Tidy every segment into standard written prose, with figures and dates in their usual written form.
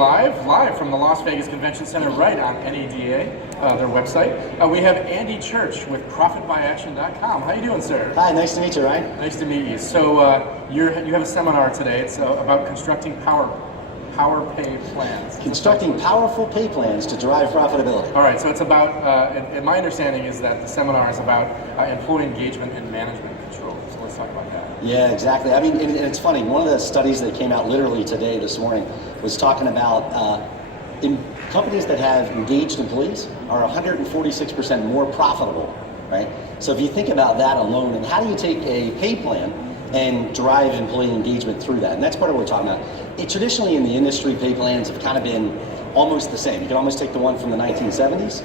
live from the Las Vegas Convention Center, right on NADA, their website. We have Andy Church with ProfitByAction.com. How you doing, sir? Hi, nice to meet you, Ryan. Nice to meet you. So you have a seminar today. It's about constructing power pay plans. Constructing powerful pay plans to drive profitability. All right, so it's about, and my understanding is that the seminar is about employee engagement and management control. So let's talk about that. Yeah, exactly. I mean, and it's funny, one of the studies that came out literally today, this morning, was talking about companies that have engaged employees are 146% more profitable, right? So if you think about that alone, and how do you take a pay plan and drive employee engagement through that? And that's part of what we're talking about. Traditionally in the industry, pay plans have kind of been almost the same. You can almost take the one from the 1970s,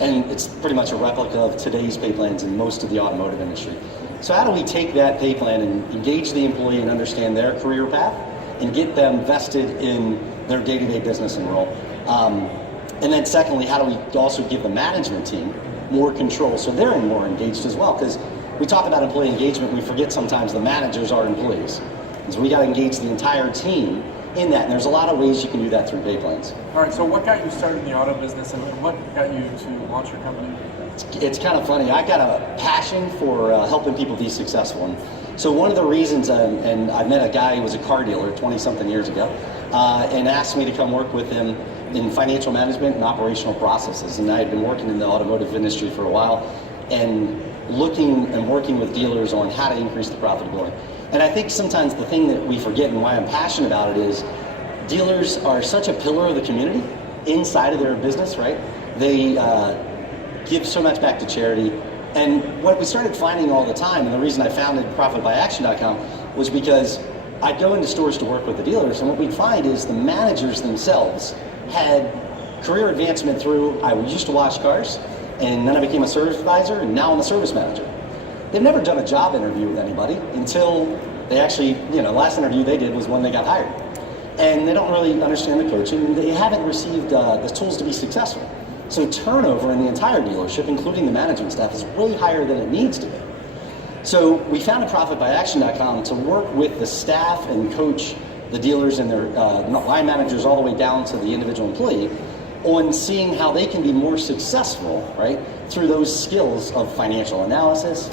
and it's pretty much a replica of today's pay plans in most of the automotive industry. So how do we take that pay plan and engage the employee and understand their career path and get them vested in their day-to-day business and role? And then secondly, how do we also give the management team more control so they're more engaged as well? Because we talk about employee engagement, we forget sometimes the managers are employees. So we got to engage the entire team in that, and there's a lot of ways you can do that through pay plans. All right, so what got you started in the auto business, and what got you to launch your company? It's kind of funny. I got a passion for helping people be successful. And so one of the reasons, and I met a guy who was a car dealer 20-something years ago, and asked me to come work with him in financial management and operational processes. And I had been working in the automotive industry for a while, and looking and working with dealers on how to increase the profitability. And I think sometimes the thing that we forget, and why I'm passionate about it, is dealers are such a pillar of the community inside of their business, right? They give so much back to charity. And what we started finding all the time, and the reason I founded ProfitByAction.com, was because I'd go into stores to work with the dealers, and what we'd find is the managers themselves had career advancement through, I used to wash cars, and then I became a service advisor, and now I'm a service manager. They've never done a job interview with anybody until they actually, last interview they did was when they got hired. And they don't really understand the coaching, and they haven't received the tools to be successful. So turnover in the entire dealership, including the management staff, is way higher than it needs to be. So we founded ProfitByAction.com to work with the staff and coach the dealers and their line managers all the way down to the individual employee on seeing how they can be more successful, right, through those skills of financial analysis,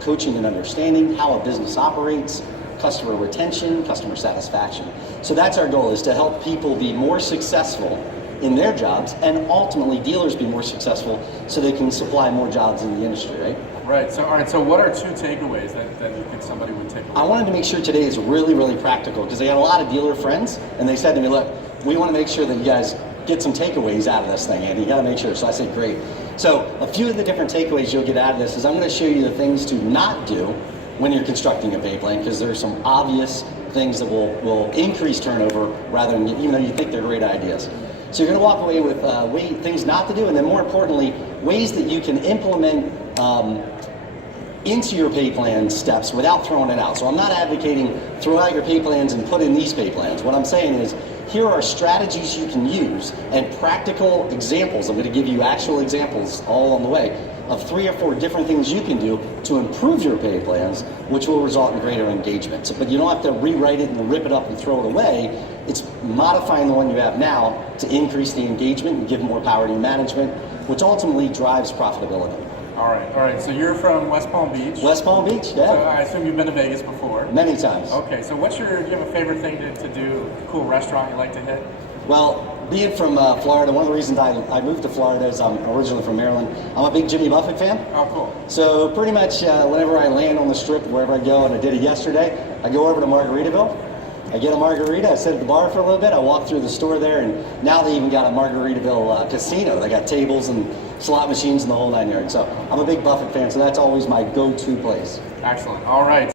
coaching and understanding how a business operates, customer retention, customer satisfaction. So that's our goal, is to help people be more successful in their jobs, and ultimately dealers be more successful so they can supply more jobs in the industry, right? Right. So, all right. So, what are two takeaways that you think somebody would take away? I wanted to make sure today is really, really practical, because I got a lot of dealer friends, and they said to me, "Look, we want to make sure that you guys get some takeaways out of this thing, and you got to make sure." So I said, "Great." So, a few of the different takeaways you'll get out of this is I'm going to show you the things to not do when you're constructing a pay plan, because there's some obvious things that will increase turnover rather than, even though you think they're great ideas. So you're going to walk away with things not to do, and then more importantly, ways that you can implement into your pay plan steps without throwing it out. So I'm not advocating throw out your pay plans and put in these pay plans. What I'm saying is, here are strategies you can use and practical examples. I'm going to give you actual examples all along the way of 3 or 4 different things you can do to improve your pay plans, which will result in greater engagement. But you don't have to rewrite it and rip it up and throw it away. It's modifying the one you have now to increase the engagement and give more power to your management, which ultimately drives profitability. All right. So you're from West Palm Beach. West Palm Beach, yeah. So I assume you've been to Vegas before. Many times. Okay. So do you have a favorite thing to do? A cool restaurant you like to hit? Well, being from Florida, one of the reasons I moved to Florida is I'm originally from Maryland. I'm a big Jimmy Buffett fan. Oh, cool. So pretty much whenever I land on the strip, wherever I go, and I did it yesterday, I go over to Margaritaville. I get a margarita, I sit at the bar for a little bit, I walk through the store there, and now they even got a Margaritaville casino. They got tables and slot machines and the whole 9 yards. So I'm a big Buffett fan, so that's always my go-to place. Excellent. All right.